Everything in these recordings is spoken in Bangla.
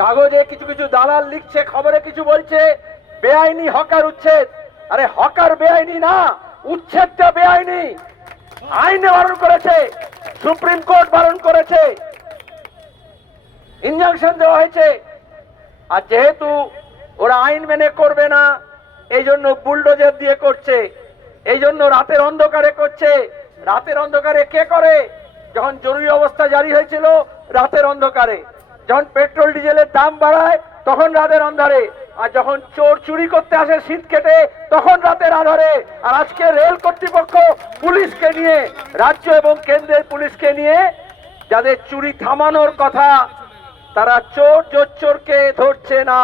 কাগজে কিছু কিছু দালাল লিখছে, খবরে কিছু বলছে বেআইনি হকার উচ্ছেদ। আরে হকার বেআইনি না, উচ্ছেদটা বেআইনি। আইনে বারণ করেছে, সুপ্রিম কোর্ট বারণ করেছে, ইনজাংশন দেওয়া হয়েছে। আর যেহেতু ওরা আইন মেনে করবে না, এই জন্য বুলডোজার দিয়ে করছে, এই জন্য রাতের অন্ধকারে করছে। রাতের অন্ধকারে কে করে? যখন জরুরি অবস্থা জারি হয়েছিল রাতের অন্ধকারে, যখন পেট্রোল ডিজেলের দাম বাড়ায় তখন রাতের অন্ধারে, আর যখন চোর চুরি করতে আসে শীত কেটে তখন রাতের আধারে। আর আজকে রেল কর্তৃপক্ষ পুলিশকে নিয়ে, রাজ্য এবং কেন্দ্রের পুলিশকে নিয়ে, যাদের চুরি থামানোর কথা, তারা চোর জোচ্চোরকে ধরছে না।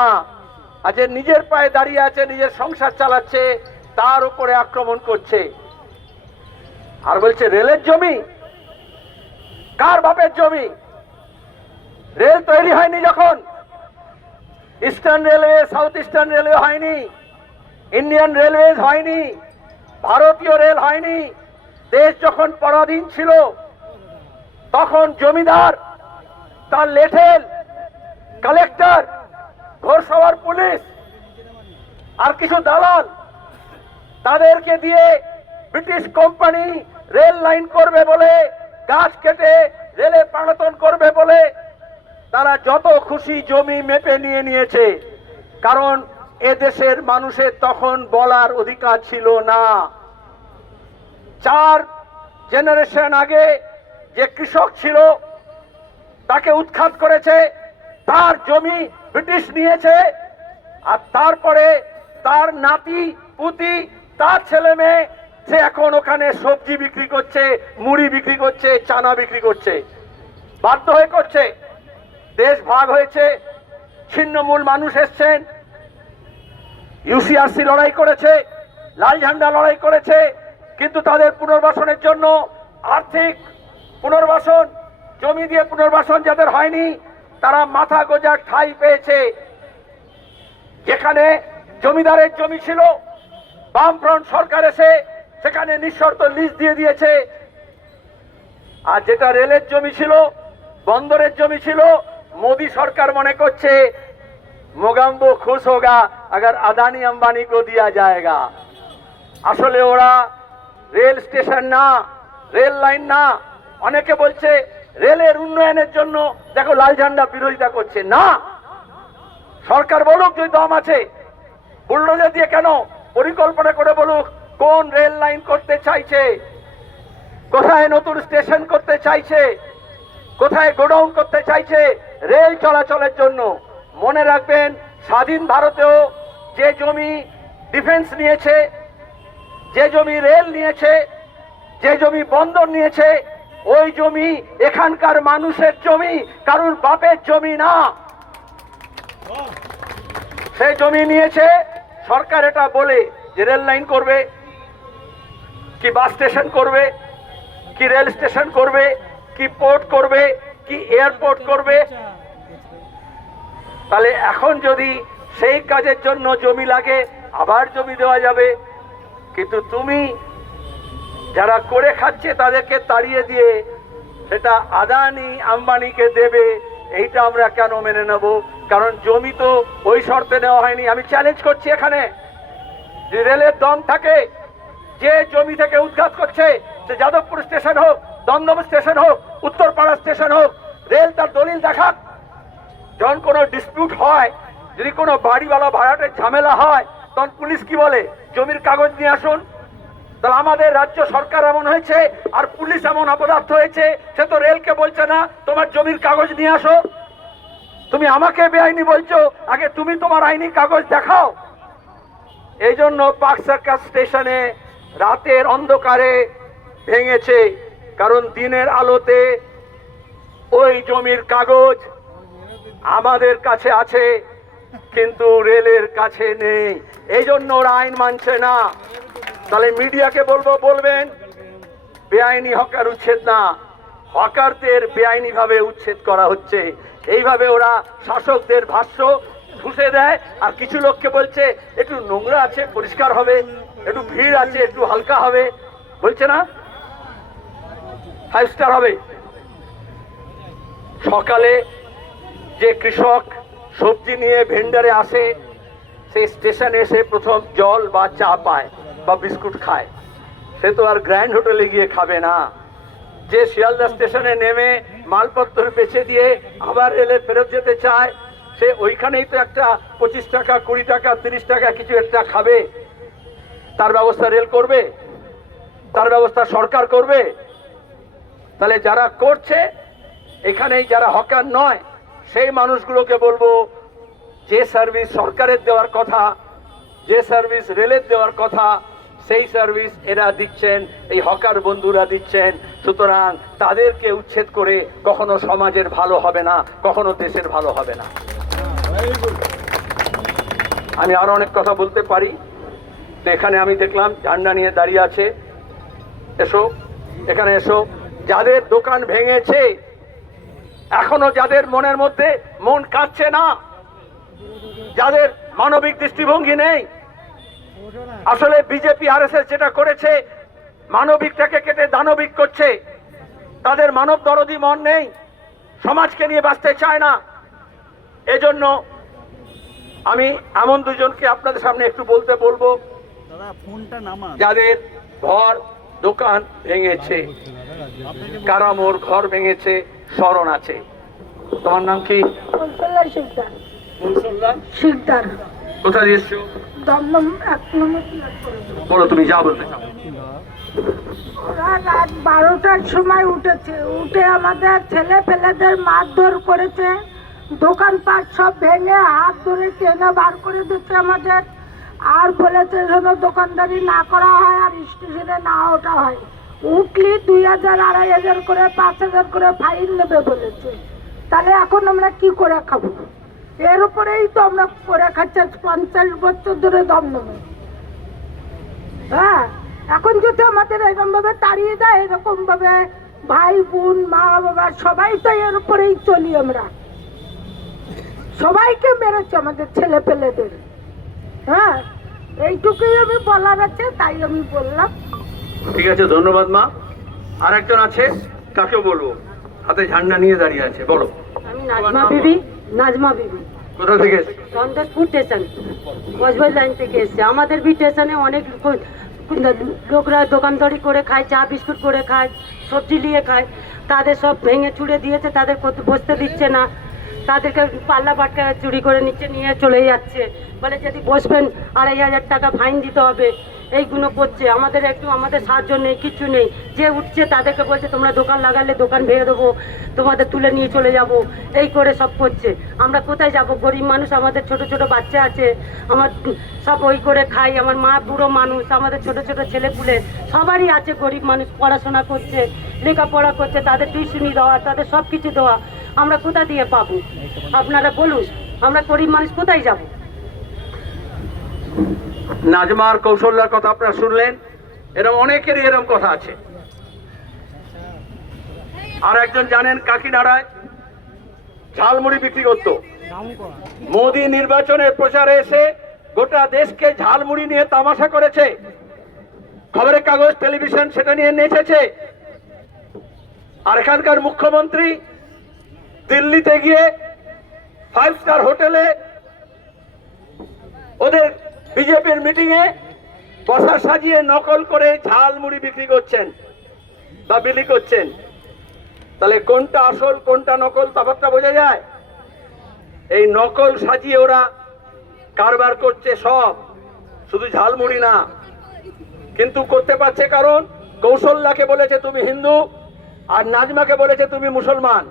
আজ নিজের পায়ে দাঁড়িয়ে আছে, নিজের সংসার চালাচ্ছে, তার উপরে আক্রমণ করছে। আর বলছে রেলের জমি, কার বাপের জমি? রেল তৈরি হয়নি যখন, eastern railway, south eastern railway হয়নি, ইন্ডিয়ান রেলওয়েজ হয়নি, ভারতীয় রেল হয়নি। দেশ যখন পরাধীন ছিল তখন জমিদার, তার লেঠেল, কালেক্টর, ঘোড়সওয়ার পুলিশ আর কিছু দালাল, তাদেরকে দিয়ে ব্রিটিশ কোম্পানি রেল লাইন করবে বলে, গাছ কেটে রেলে পাটাতন করবে বলে তারা যত খুশি জমি মেপে নিয়ে নিয়েছে। কারণ এদেশের মানুষের তখন বলার অধিকার ছিল না। 4 জেনারেশন আগে যে কৃষক ছিল তাকে উৎখাত করেছে, তার জমি ব্রিটিশ নিয়েছে। আর তারপরে তার নাতি পুতি, তার ছেলে মেয়ে, সে এখন ওখানে সবজি বিক্রি করছে, মুড়ি বিক্রি করছে, চানা বিক্রি করছে, বাধ্য হয়ে করছে। দেশ ভাগ হয়েছে, ছিন্নমূল মানুষ এসছেন, ইউসিআরসি লড়াই করেছে, লাল ঝান্ডা লড়াই করেছে, কিন্তু তাদের পুনর্বাসনের জন্য আর্থিক পুনর্বাসন, জমি দিয়ে পুনর্বাসন যাদের হয়নি, তারা মাথা গোঁজার ঠাঁই পেয়েছে। যেখানে জমিদারের জমি ছিল, বামফ্রন্ট সরকার এসে সেখানে নিঃশর্ত লিজ দিয়ে দিয়েছে। আর যেটা রেলের জমি ছিল, বন্দরের জমি ছিল, मोदी सरकार मने करছে मोगाम्बो खुश होगा अगर अदानी अंबानी को दिया जाएगा। আসলে ওরা রেল স্টেশন না, রেল লাইন না, অনেকে বলছে রেলের উন্নয়নের জন্য দেখো লাল ঝান্ডা বিরোধিতা করছে। না, সরকার বলুক যদি দম আছে, বুলডোজার দিয়ে কেন, পরিকল্পনা করে বলুক কোন রেল লাইন করতে চাইছে, কোথায় নতুন স্টেশন করতে চাইছে, কোথায় গোডাউন করতে চাইছে রেল চলাচলের জন্য। মনে রাখবেন, স্বাধীন ভারতেও যে জমি ডিফেন্স নিয়েছে, যে জমি রেল নিয়েছে, যে জমি বন্দর নিয়েছে, ওই জমি এখানকার মানুষের জমি, কারুর বাপের জমি না। সেই জমি নিয়েছে সরকার, এটা বলে যে রেল লাইন করবে কি, বাস স্টেশন করবে কি, রেল স্টেশন করবে কি, পোর্ট করবে কি, এয়ারপোর্ট করবে। তাহলে এখন যদি সেই কাজের জন্য জমি লাগে আবার জমি দেওয়া যাবে, কিন্তু তুমি যারা করে খাচ্ছে তাদেরকে তাড়িয়ে দিয়ে সেটা আদানি আম্বানিকে দেবে, এইটা আমরা কেন মেনে নেব? কারণ জমি তো ওই শর্তে নেওয়া হয়নি। আমি চ্যালেঞ্জ করছি এখানে, যে রেলের দম থাকে, যে জমি থেকে উৎখাত করছে, সে যাদবপুর স্টেশন হোক, দমদম স্টেশন হোক, উত্তরপাড়া স্টেশন হোক, রেল তার দলিল দেখাক। যখন কোনো ডিসপিউট হয়, যদি কোনো বাড়িওয়ালা ভাড়াটের ঝামেলা হয়, তখন পুলিশ কি বলে, জমির কাগজ নিয়ে আসুন। তাহলে আমাদের রাজ্য সরকার এমন হয়েছে আর পুলিশ এমন অপদার্থ হয়েছে, সে তো রেলকে বলছে না তোমার জমির কাগজ নিয়ে আসো। তুমি আমাকে বেআইনি বলছো, আগে তুমি তোমার আইনি কাগজ দেখাও। এই জন্য পার্ক সার্কাস স্টেশনে রাতের অন্ধকারে ভেঙেছে, কারণ দিনের আলোতে ওই জমির কাগজ আমাদের কাছে আছে কিন্তু রেলের কাছে নেই। এই জন্য ওরা আইন মানছে না। তাহলে মিডিয়াকে বলবো, বলবেন বেআইনি হকার উচ্ছেদ না, হকারদের বেআইনি ভাবে উচ্ছেদ করা হচ্ছে। এইভাবে ওরা শাসকদের ভাষ্য ঘুষে দেয়। আর কিছু লোককে বলছে একটু নোংরা আছে পরিষ্কার হবে, একটু ভিড় আছে একটু হালকা হবে, বলছে না 5 স্টার হবে। সকালে যে কৃষক সবজি নিয়ে ভেন্ডারে আসে, সেই স্টেশনে এসে প্রথম জল বা চা পায় বা বিস্কুট খায়, সে তো আর গ্র্যান্ড হোটেলে গিয়ে খাবে না। যে শিয়ালদা স্টেশনে নেমে মালপত্র বেচে দিয়ে আবার রেলে ফেরত যেতে চায়, সে ওইখানেই তো একটা 25 টাকা, 20 টাকা, 30 টাকা কিছু একটা খাবে। তার ব্যবস্থা রেল করবে? তার ব্যবস্থা সরকার করবে? তাহলে যারা করছে, এখানেই যারা হকার নয়, সেই মানুষগুলোকে বলবো, যে সার্ভিস সরকারের দেওয়ার কথা, যে সার্ভিস রেলের দেওয়ার কথা, সেই সার্ভিস এরা দিচ্ছেন, এই হকার বন্ধুরা দিচ্ছেন। সুতরাং তাদেরকে উচ্ছেদ করে কখনো সমাজের ভালো হবে না, কখনো দেশের ভালো হবে না। আমি আরো অনেক কথা বলতে পারি। তো এখানে আমি দেখলাম ঝান্ডা নিয়ে দাঁড়িয়ে আছে, এসো, এখানে এসো। যাদের দোকান ভেঙেছে, এখনো যাদের মনের মধ্যে মন কাঁদছে না, যাদের মানবিক দৃষ্টিভঙ্গি নেই, আসলে বিজেপি আরএসএস যেটা করেছে, মানবিকটাকে কেটে দানবিক করছে, তাদের মানব দরদি মন নেই, সমাজকে নিয়ে বাঁচতে চায় না। এজন্য আমি এমন দুজনকে আপনাদের সামনে একটু বলতে বলবো, যাদের ঘর দোকান ভেঙেছে, কারামোর ঘর ভেঙেছে, স্মরণ আছে। তোমার নাম কি? শিকদার। কোথায় এসছো? দমদম 1 নম্বর। বলো, তুমি যা বলতে চাও। ওরা রাত 12টার সময় উঠেছে, উঠে আমাদের ছেলে পেলেদের মারধর করেছে, দোকানপাট সব ভেঙে হাত ধরে টেনে বার করে দিচ্ছে আমাদের। আর বলেছে যেন দোকানদারি না করা হয় আর স্টেশনে না ওঠা হয়। উঠলি 2000, 2500 করে, 5000 করে ফাইন নেবে বলেছে। তাহলে এখন আমরা কি করে খাবো? এর উপরেই তো আমরা করে খাচ্ছি 50 বছর ধরে দমদমে। হ্যাঁ, এখন যদি আমাদের এরকম ভাবে তাড়িয়ে দেয়, এরকম ভাবে ভাই বোন মা বাবা সবাই তো এর উপরেই চলি আমরা। সবাইকে মেরেছে আমাদের ছেলে পেলেদের। হ্যাঁ, এইটুকুই আমি বলার আছে, তাই আমি বললাম। ঠিক আছে, ধন্যবাদ মা। আর একজন আছে, কাকে বলবো? হাতে ঝান্ডা নিয়ে দাঁড়িয়ে আছে, বলো। আমি নাজমা বিবি। নাজমা বিবি। কোথা থেকে এসেছো? সন্তোষপুর স্টেশন, বজবজ লাইন থেকে এসছে। আমাদের বি স্টেশনে অনেক লোকরা দোকানদারি করে খায়, চা বিস্কুট করে খায়, সবজি নিয়ে খায়। তাদের সব ভেঙে চুড়ে দিয়েছে, তাদের বসতে দিচ্ছে না, তাদেরকে পাল্লা বাটকা চুরি করে নিচে নিয়ে চলে যাচ্ছে। বলে যদি বসবেন 2500 টাকা ফাইন দিতে হবে। এইগুলো করছে। আমাদের একটু আমাদের সাহায্য নেই, কিছু নেই। যে উঠছে তাদেরকে বলছে তোমরা দোকান লাগালে দোকান ভেঙে দেবো, তোমাদের তুলে নিয়ে চলে যাব, এই করে সব করছে। আমরা কোথায় যাব? গরিব মানুষ, আমাদের ছোট ছোট বাচ্চা আছে, আমার সব ওই করে খাই। আমার মা বুড়ো মানুষ, আমাদের ছোট ছোট ছেলেপুলে সবারই আছে। গরিব মানুষ পড়াশোনা করছে, লেখাপড়া করছে, তাদের টিউশনি দেওয়া, তাদের সব কিছু দেওয়া। আমরা কোথা দিয়ে পাবো? আপনারা বলুন, আমরা গরিব মানুষ কোথায় যাব? নাজমার কৌশল্যার কথা আপনারা শুনলেন। এরকম অনেকেরই এরকম কথা আছে। আর একজন জানেন কাকিনাড়ায় ঝালমুড়ি বিক্রি করতো। মোদি নির্বাচনের প্রচারে এসে গোটা দেশকে ঝালমুড়ি নিয়ে তামাশা করেছে। খবরের কাগজ, টেলিভিশন সেটা নিয়ে নেচেছে। আর এখানকার মুখ্যমন্ত্রী দিল্লিতে গিয়ে 5 স্টার হোটেলে ওদের বিজেপির মিটিংয়ে বসা সাজিয়ে নকল করে ঝালমুড়ি বিক্রি করছেন বা বিলি করছেন। তাহলে কোনটা আসল কোনটা নকল তফাৎটা বোঝা যায়। এই নকল সাজিয়ে ওরা কারবার করছে সব, শুধু ঝালমুড়ি না। কিন্তু করতে পারছে কারণ কৌশল্যাকে বলেছে তুমি হিন্দু, আর নাজমাকে বলেছে তুমি মুসলমান।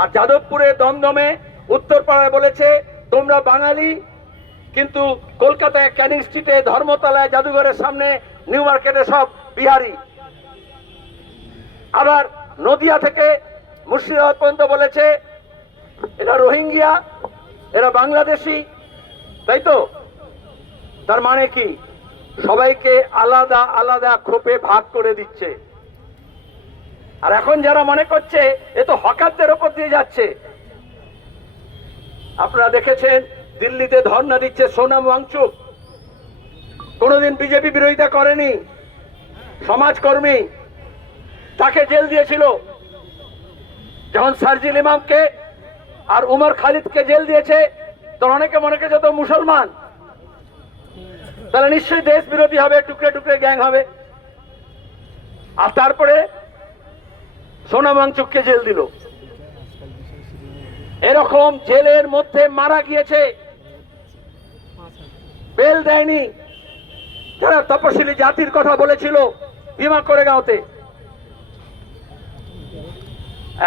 আর যাদবপুরে, দমদমে, উত্তরপাড়ায় বলেছে তোমরা বাঙালি, কিন্তু কলকাতায় ক্যানিং স্ট্রিটে, ধর্মতলায়, জাদুঘরের সামনে, নিউ মার্কেটে সব বিহারি। আবার নদিয়া থেকে মুর্শিদাবাদ পর্যন্ত বলেছে এরা রোহিঙ্গিয়া, এরা বাংলাদেশি। তাই তো? তার মানে কি? সবাইকে আলাদা আলাদা খোপে ভাগ করে দিচ্ছে। আর এখন যারা মনে করছে এ তো হকারদের ওপর দিয়ে যাচ্ছে। আপনারা দেখেছেন দিল্লিতে ধর্ণা দিচ্ছে সোনাম ওয়াংচুক, কোনোদিন বিজেপি বিরোধিতা করেনি, সমাজকর্মী, তাকে জেল দিয়েছিল। যখন শারজিল ইমামকে আর উমর খালিদকে জেল দিয়েছে, তো অনেকে মনে করছে তো মুসলমান, তাহলে নিশ্চয়ই দেশ বিরোধী হবে, টুকরে টুকরে গ্যাং হবে। আর তারপরে সোনাম ওয়াংচুককে জেল দিল। এরকম জেলের মধ্যে মারা গিয়েছে, বেল দেয়নি যারা তপশিলি জাতির কথা বলেছিল ভীমা কোরেগাঁওতে।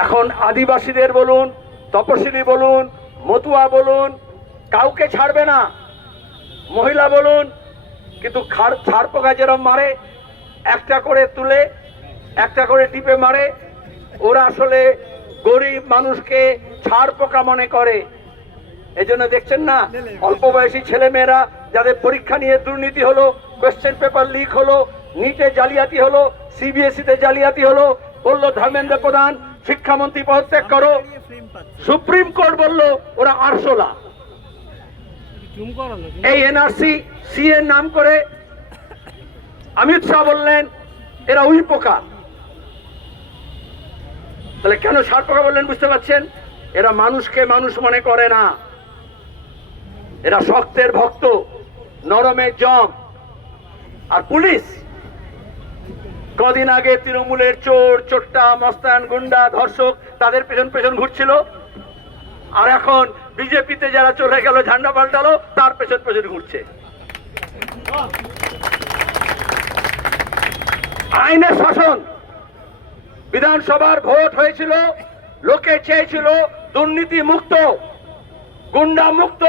এখন আদিবাসীদের বলুন, তপশিলি বলুন, মতুয়া বলুন, কাউকে ছাড়বে না। মহিলা বলুন, কিন্তু ছাড় পোকা যেরকম মারে, একটা করে তুলে একটা করে টিপে মারে, ওরা আসলে গরিব মানুষকে ছাড় পোকা মনে করে। এজন্য দেখছেন না অল্প বয়সী ছেলে মেয়েরা যাদের পরীক্ষা নিয়ে দুর্নীতি হলো, কোয়েশ্চেন পেপার লিক হলো, নিটে জালিয়াতি হলো, সিবিএসই তে জালিয়াতি হলো, বললো ধর্মেন্দ্র প্রধান শিক্ষামন্ত্রী পদত্যাগ করো। সুপ্রিম কোর্ট বললো ওরা আরশোলা। এই এনআরসি সি এর নাম করে অমিত শাহ বললেন এরা উই পোকা। তাহলে কেন ষাঁড় পোকা বললেন বুঝতে পারছেন? এরা মানুষকে মানুষ মনে করে না, এরা শক্তের ভক্ত, নরমের জম। আর পুলিশ কদিন আগে তৃণমূলের চোর চোট্টা মস্তান গুন্ডা ধর্ষক তাদের পেছন পেছন ঘুরছিল, আর এখন বিজেপিতে যারা চলে গেল ঝান্ডা পাল্টালো তার পেছন পেছন ঘুরছে। আইনের শাসন, বিধানসভার ভোট হয়েছিল, লোকে চেয়েছিল দুর্নীতি মুক্ত, গুন্ডা মুক্ত,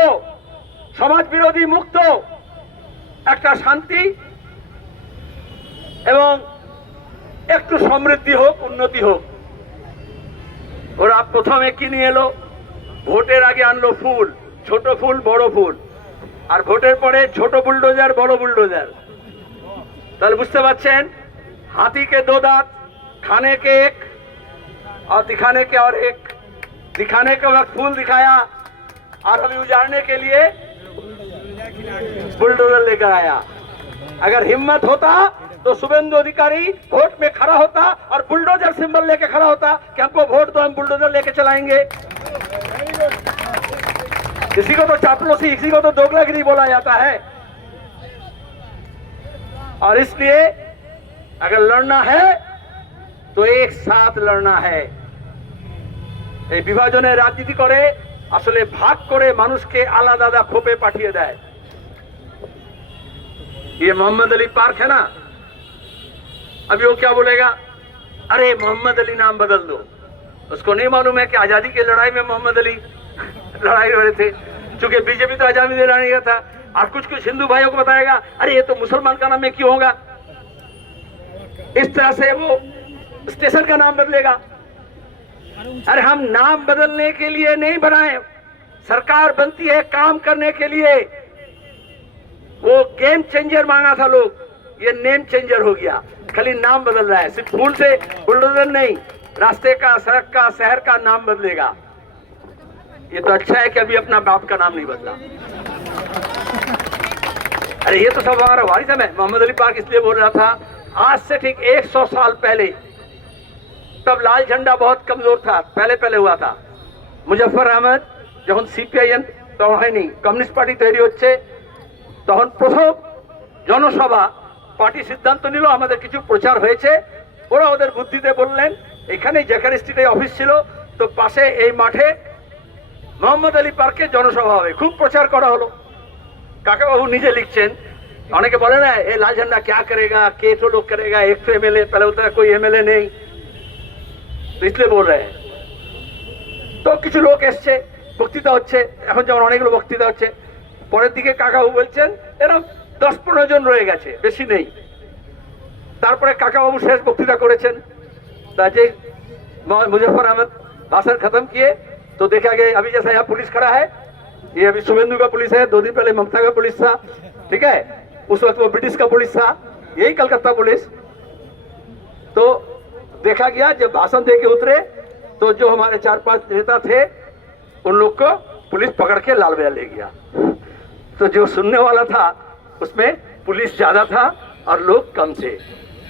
সমাজ বিরোধী মুক্ত একটা শান্তি এবং একটু সমৃদ্ধি হোক, উন্নতি হোক। ওরা প্রথমে কি নিয়ে এলো? ভোটের আগে আনলো ফুল, ছোট ফুল বড় ফুল, আর ভোটের পরে ছোট বুলডোজার বড় বুলডোজার। তাহলে বুঝতে পারছেন, हाथी के दो दांत, खाने के एक और दिखाने के और एक। दिखाने के वक्त फूल दिखाया और अभी उजाड़ने के लिए बुलडोजर लेकर आया। अगर हिम्मत होता तो शुभेंदु अधिकारी वोट में खड़ा होता और बुलडोजर सिंबल लेके खड़ा होता कि हमको वोट दो, हम बुलडोजर लेके चलाएंगे। किसी को तो चापलूसी, किसी को तो दोगलागिरी बोला जाता है। और इसलिए अगर लड़ना है तो एक साथ लड़ना है। এই বিভাজনের রাজনীতি করে আসলে ভাগ করে মানুষকে আলাদা আলাদা খোপে পাঠিয়ে দেয়। ये मोहम्मद अली पार्क है ना, अभी वो क्या बोलेगा, अरे मोहम्मद अली नाम बदल दो। उसको नहीं मालूम है कि आजादी की लड़ाई में मोहम्मद अली लड़ाई लड़े थे, क्योंकि बीजेपी तो आजादी दिलाने का था। और कुछ कुछ हिंदू भाइयों को बताएगा अरे ये तो मुसलमान का नाम है, क्यों होगा? इस तरह से वो स्टेशन का नाम बदलेगा। अरे हम नाम बदलने के लिए नहीं बनाए, सरकार बनती है काम करने के लिए। वो गेम चेंजर मांगा था लोग, ये नेम चेंजर हो गया। खाली नाम बदल रहा है, सिर्फ फूल से बुलडोजर नहीं, रास्ते का, सड़क का, शहर का नाम बदलेगा। ये तो अच्छा है कि अभी अपना बाप का नाम नहीं बदला। अरे ये तो सब हमारा वारिस है। मैं मोहम्मद अली पार्क इसलिए बोल रहा था, आज से ठीक 100 साल पहले, तब लाल झंडा बहुत कमजोर था, पहले पहले हुआ था। मुजफ्फर अहमद যখন সিপিআইএম তখন হয়নি, কমিউনিস্ট পার্টি তৈরি হচ্ছে, তখন প্রথম জনসভা পার্টি সিদ্ধান্ত নিল আমাদের কিছু প্রচার হয়েছে। ওরা ওদের বুদ্ধিতে বললেন এখানে জ্যাকারি স্ট্রিটে অফিস ছিল, তো পাশে এই মাঠে মোহাম্মদ আলী পার্কে জনসভা হবে। খুব প্রচার করা হলো। কাকাবাবু নিজে লিখছেন, অনেকে বলে না এই লাল ঝান্ডা क्या करेगा, के तो लोग करेगा, एक तो एमएलए, पहले होता है कोई एमएलए नहीं, तो इसलिए बोल रहे हैं। তো কিছু লোক এসছে, বক্তৃতা হচ্ছে, এখন যেমন অনেকগুলো বক্তৃতা হচ্ছে। পরের দিকে কাকাবাবু বলছেন এরকম 10-15 জন রয়ে গেছে, বেশি নেই। তারপরে কাকাবাবু শেষ বক্তৃতা করেছেন। ताजे मुजफ्फर अहमद भाषण खत्म किए तो देखा गया अभी जैसा यहाँ पुलिस खड़ा है, ये अभी शुभेंदु का पुलिस है, 2 दिन पहले ममता का पुलिस था, ठीक है, उस वक्त वो ब्रिटिश का पुलिस था, यही कलकत्ता पुलिस। तो देखा गया जब भाषण दे के उतरे तो जो हमारे 4-5 नेता थे उन लोग को पुलिस पकड़ के लालबेला ले गया। तो जो सुनने वाला था उसमें पुलिस ज्यादा था और लोग कम थे,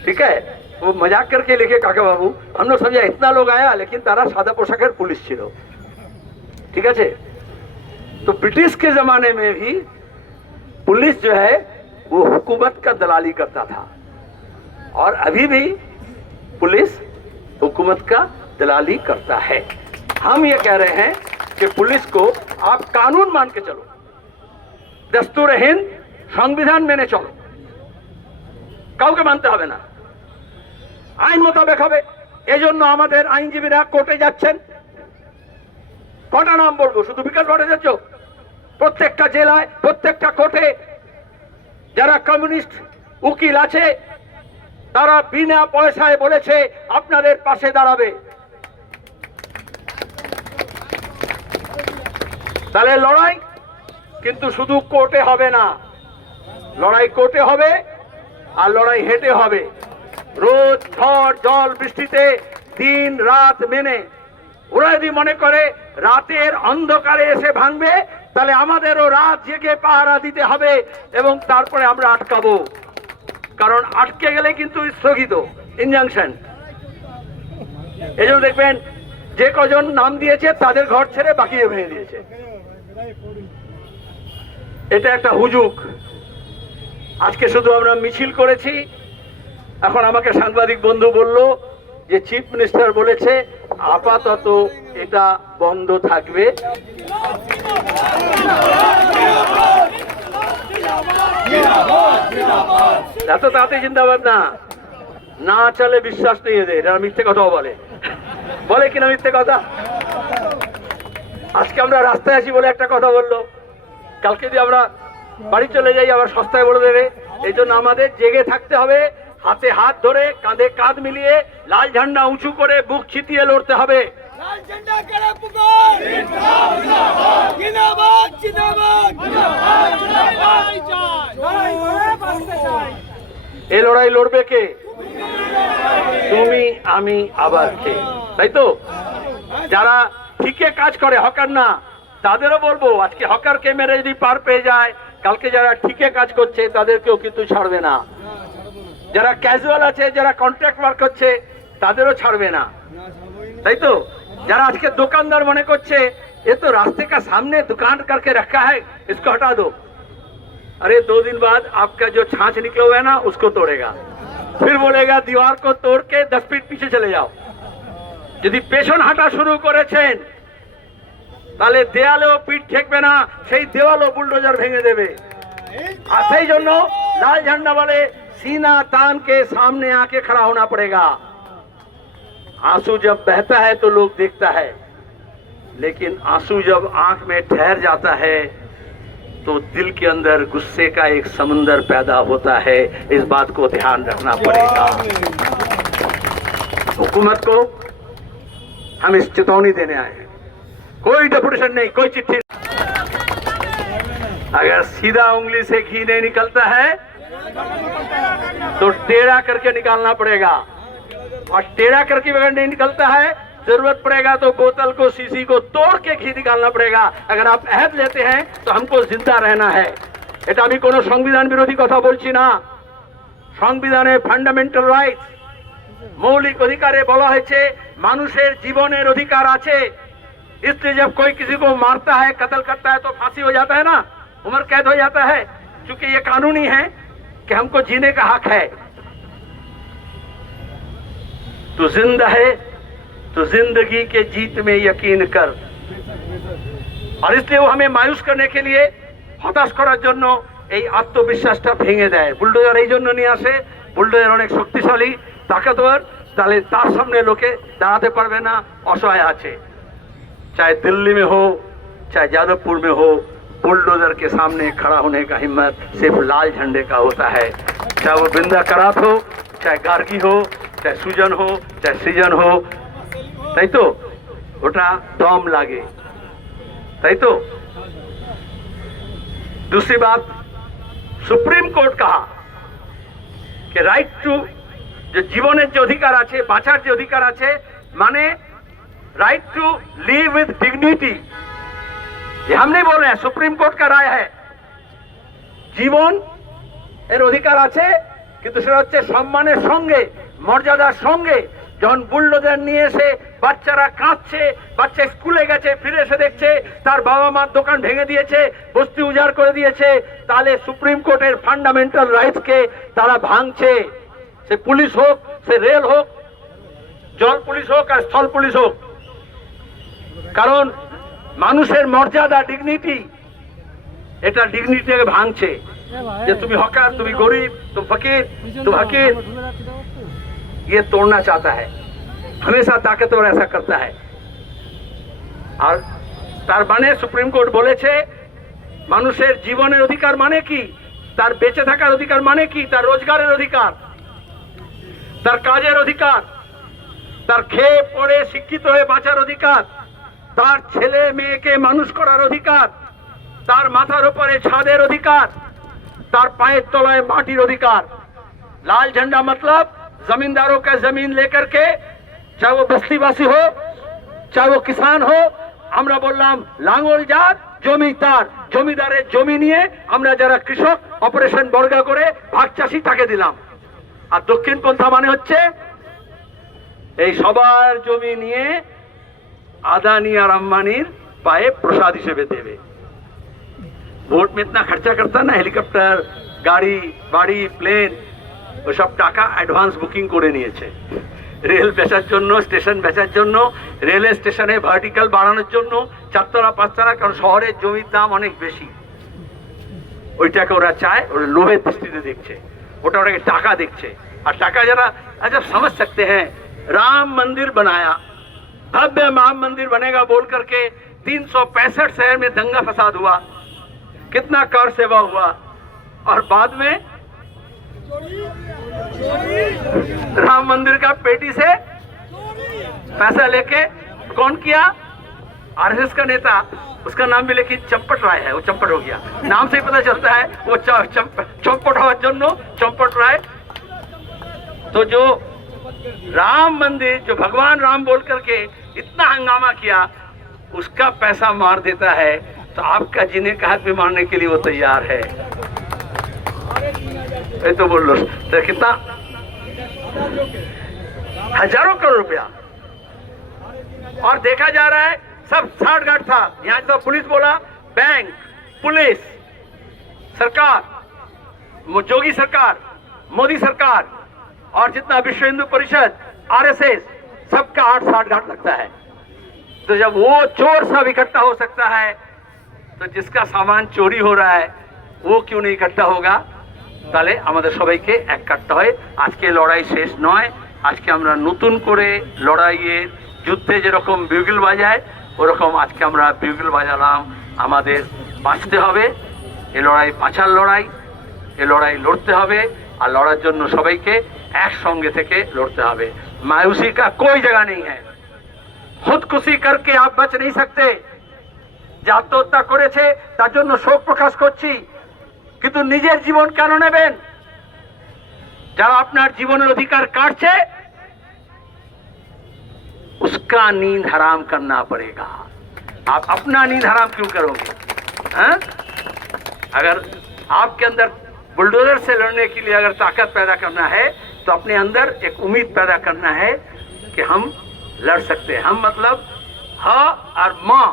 ठीक है। वो मजाक करके लेके काका बाबू, हम लोग समझा इतना लोग आया, लेकिन तारा सादा पोशाकर पुलिस छिलो। ठीक है। तो ब्रिटिश के जमाने में भी पुलिस जो है वो हुकूमत का दलाली करता था, और अभी भी पुलिस हुकूमत का दलाली करता है। हम ये कह रहे हैं कि पुलिस को आप कानून मान के चलो, दस्तूर हिंद संविधान मेने चलो, কাউকে মানতে হবে না, আইন মোতাবেক হবে। এজন্য আমাদের আইনজীবীরা কোর্টে যাচ্ছেন। কটা নাম বলবো? শুধু বিকাশ ভট্টাচার্য? প্রত্যেকটা জেলায় প্রত্যেকটা কোর্টে যারা কমিউনিস্ট উকিল আছে তারা বিনা পয়সায় বলেছে আপনাদের পাশে দাঁড়াবে। তাহলে লড়াই কিন্তু শুধু কোর্টে হবে না, লড়াই কোর্টে হবে আর লড়াই হেঁটে হবে। রোজ ঝড় জল বৃষ্টিতে দিন রাত মেনে ওরা যদি মনে করে রাতের অন্ধকারে এসে ভাঙবে, তাহলে আমাদেরও রাত জেগে পাহারা দিতে হবে এবং তারপরে আমরা আটকাবো। কারণ আটকে গেলে কিন্তু স্থগিত, ইনজাংশন। এই জন্য দেখবেন যে কজন নাম দিয়েছে তাদের ঘর ছেড়ে বাকি ভেঙে দিয়েছে। এটা একটা হুজুক। আজকে শুধু আমরা মিছিল করেছি, এখন আমাকে সাংবাদিক বন্ধু বলল যে চিফ মিনিস্টার বলেছে আপাতত এটা বন্ধ থাকবে। এত তাড়াতাড়ি জিন্দাবাদ না, না চলে বিশ্বাস নেই এদের, এরা মিথ্যে কথাও বলে, বলে কিনা মিথ্যে কথা। আজকে আমরা রাস্তায় আসি বলে একটা কথা বললো, কালকে যদি আমরা বাড়ি চলে যাই আবার সস্তায় বলে দেবে। এই জন্য আমাদের জেগে থাকতে হবে, হাতে হাত ধরে কাঁধে কাঁধ মিলিয়ে লাল ঝান্ডা উঁচু করে বুক ছিটিয়ে লড়তে হবে। এই লড়াই লড়বে কে? তুমি, আমি, আবার কে? তাই তো? যারা ঠিকই কাজ করে, হকার না, তাদেরও বলবো আজকে হকারকে মেরে যদি পার পেয়ে যায়, কালকে যারা ঠিকই কাজ করছে তাদেরকেও কিন্তু ছাড়বে না। যারা ক্যাজুয়াল আছে, যারা কন্ট্রাক্ট ওয়ার্ক করছে তাদেরও ছাড়বে না, তাই তো? যারা আজকে দোকানদার মনে করছে ये तो रास्ते का सामने दुकान करके रखा है, इसको हटा दो। अरे 2 दिन बाद आपका जो छाछ निकला हुआ है ना उसको तोड़ेगा, फिर बोलेगा दीवार को तोड़ के 10 फीट पीछे चले जाओ। यदि पेछन हाटा शुरू করেছেন তাহলে দেয়ালেও পিঠ ঠেকবে না, সেই দেওয়ালও বুলডোজার ভেঙে দেবে। আর সেই জন্য লাল ঝান্ডা वाले सीना तान के सामने आके खड़ा होना पड़ेगा। आंसू जब बहता है तो लोग देखता है, लेकिन आंसू जब आंख में ठहर जाता है तो दिल के अंदर गुस्से का एक समंदर पैदा होता है। इस बात को ध्यान रखना पड़ेगा। हुकूमत को हम इस चेतावनी देने आए हैं, कोई डेपुटेशन नहीं, कोई चिट्ठी नहीं। अगर सीधा उंगली से घी नहीं निकलता है तो टेढ़ा करके निकालना पड़ेगा, और टेढ़ा करके अगर नहीं निकलता है जरूरत पड़ेगा तो बोतल को, शीशी को तोड़ के घी निकालना पड़ेगा। अगर आप अहद लेते हैं तो हमको जिंदा रहना है। এটা আমি কোনো সংবিধান বিরোধী কথা বলছি না। সংবিধানে ফান্ডামেন্টাল রাইটস, মৌলিক অধিকারে বলা হয়েছে মানুষের জীবনের অধিকার আছে। इसलिए जब कोई किसी को मारता है, कत्ल करता है तो फांसी हो जाता है ना, उम्र कैद हो जाता है, क्योंकि ये कानूनी है कि हमको जीने का हक है। तो जिंदा है तो जिंदगी के जीत में यकीन कर। और इसलिए वो हमें मायूस करने के लिए, হতাশ করার জন্য এই আত্মবিশ্বাসটা ভেঙে দেয়। বুলডোজার এই জন্য নিয়ে আসে, বুলডোজার অনেক শক্তিশালী, তাকতওয়ার, তাহলে তার সামনে লোকে দাঁড়াতে পারবে না, অসহায় আছে। चाहे दिल्ली में हो चाहे जादवपुर में हो, बुलडोजर के सामने खड़ा होने का हिम्मत सिर्फ लाल झंडे का होता है। चाहे वो बिंदा करात हो, चाहे गार्गी हो, चाहे सुजन हो, चाहे सृजन हो, তাই তো? ওটা দম লাগে, তাই তো? दूसरी बात, सुप्रीम कोर्ट कहा कि राइट टू, जो জীবনের যে অধিকার আছে, বাঁচার যে অধিকার আছে, মানে right to live with dignity. ये हम नहीं बोल रहे हैं, सुप्रीम कोर्ट का राय है। জীবন এর অধিকার আছে, কিন্তু সেটা হচ্ছে সম্মানের সঙ্গে, মর্যাদার সঙ্গে, যখন বুলডোজার নিয়ে এসে বাচ্চারা কাঁদছে, বাচ্চা স্কুলে গেছে, ফিরে এসে দেখছে তার বাবা মার দোকান ভেঙে দিয়েছে, বস্তি উজাড় করে দিয়েছে, তাহলে সুপ্রিম কোর্টের ফান্ডামেন্টাল রাইটসকে তারা ভাঙছে। সে পুলিশ হোক, সে রেল হোক, জল পুলিশ হোক আর স্থল পুলিশ হোক। কারণ মানুষের মর্যাদা, ডিগনিটি, এটা ডিগনিটিকে ভাঙছে। যে তুমি হকার, তুমি গরিব, तुम फकीर, तुम हकीर, ये तोड़ना चाहता है। हमेशा ताकतवर ऐसा करता है। আর তার মানে সুপ্রিম কোর্ট বলেছে মানুষের জীবনের অধিকার মানে কি, তার বেঁচে থাকার অধিকার মানে কি, তার রোজগারের অধিকার, তার কাজের অধিকার, তার খেয়ে পড়ে শিক্ষিত হয়ে বাঁচার অধিকার, তার ছেলে মেয়েকে মানুষ করার অধিকার, তার মাথার উপরে ছাদের অধিকার, तार पाए तलाए माटिर अधिकार। लाल झंडा मतलब जमींदारों का जमीन लेकर के, चाहे वो बस्तीवासी हो, चाहे वो किसान हो, আমরা বললাম লাঙ্গল যার জমি তার, জমিদারের জমি নিয়ে আমরা যারা কৃষক অপারেশন বর্গা করে ভাগ চাষি তাকে দিলাম। আর দক্ষিণ পন্থা মানে হচ্ছে এই সবার জমি নিয়ে আদানি আর আম্বানির পায়ে প্রসাদ হিসেবে দেবে। ভোট में इतना खर्चा करता ना, হেলিকপ্টার, গাড়ি, বাড়ি, প্লেন, ওসব টাকা অ্যাডভান্স বুকিং করে নিয়েছে। রেল বেচার জন্য, স্টেশন বেচার জন্য, রেলওয়ে স্টেশনে ভার্টিক্যাল বাড়ানোর জন্য, 4 তলা 5 তলা, কারণ শহরের জমির দাম অনেক বেশি। ওইটাকে ওরা চায়, ওরা লোভের দৃষ্টিতে দেখছে, ওটা ওটাকে টাকা দেখছে। আর টাকা যারা अच्छा समझ सकते हैं, राम मंदिर बनाया, भव्य राम मंदिर बनेगा बोल करके 365 शहर में दंगा फसाद हुआ, कितना कार सेवा हुआ, और बाद में राम मंदिर का पेटी से पैसा लेके कौन किया? आरएसएस का नेता, उसका नाम भी लेकिन चंपट राय है, वो चंपट हो गया, नाम से ही पता चलता है वो चंपट हवा जन्नो चंपट राय। तो जो राम मंदिर, जो भगवान राम बोल करके इतना हंगामा किया, उसका पैसा मार देता है, तो आपका जिन्हें का हाथ भी मारने के लिए वो तैयार है। ये तो बोल लो, तो कितना हजारों करोड़ रुपया, और देखा जा रहा है सब साठगांठ था। यहाँ तो पुलिस बोला, बैंक, पुलिस, सरकार, जोगी सरकार, मोदी सरकार, और जितना विश्व हिंदू परिषद, आरएसएस, सबका 8-60 लगता है। तो जब वो चोर सब इकट्ठा हो सकता है, तो जिसका सामान चोरी हो रहा है वो क्यों नहीं इकट्ठा होगा? তাহলে আমাদের সবাইকে এক কাটতে হয়। আজকে লড়াই শেষ নয়, আজকে আমরা নতুন করে লড়াইয়ের যুদ্ধে যেরকম বিউগল বাজায়, ওরকম আজকে আমরা বিউগল বাজালাম। আমাদের বাঁচতে হবে, এ লড়াই বাঁচার লড়াই, এ লড়াই লড়তে হবে, আর লড়ার জন্য সবাইকে একসঙ্গে থেকে লড়তে হবে। मायूसी का कोई जगह नहीं है, खुदकुशी करके आप बच नहीं सकते। যে আত্মহত্যা করেছে তার জন্য শোক প্রকাশ করছি, কিন্তু নিজের জীবন কেন নেবেন? যারা আপনার জীবনের অধিকার কাটছে, उसका नींद हराम करना पड़ेगा। आप अपना नींद हराम क्यों करोगे? हाँ? अगर आपके अंदर बुलडोजर से लड़ने के लिए अगर ताकत पैदा करना है, तो अपने अंदर एक उम्मीद पैदा करना है कि हम लड़ सकते हैं। हम मतलब ह और माँ,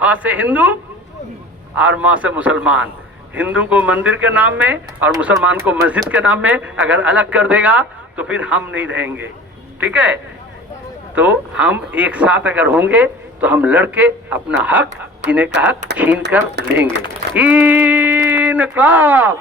हा से हिंदू और माँ से मुसलमान। हिंदू को मंदिर के नाम में और मुसलमान को मस्जिद के नाम में अगर अलग कर देगा तो फिर हम नहीं रहेंगे, ठीक है? तो हम एक साथ अगर होंगे तो हम लड़के अपना हक, जीने का हक छीन कर लेंगे। इनकलाब।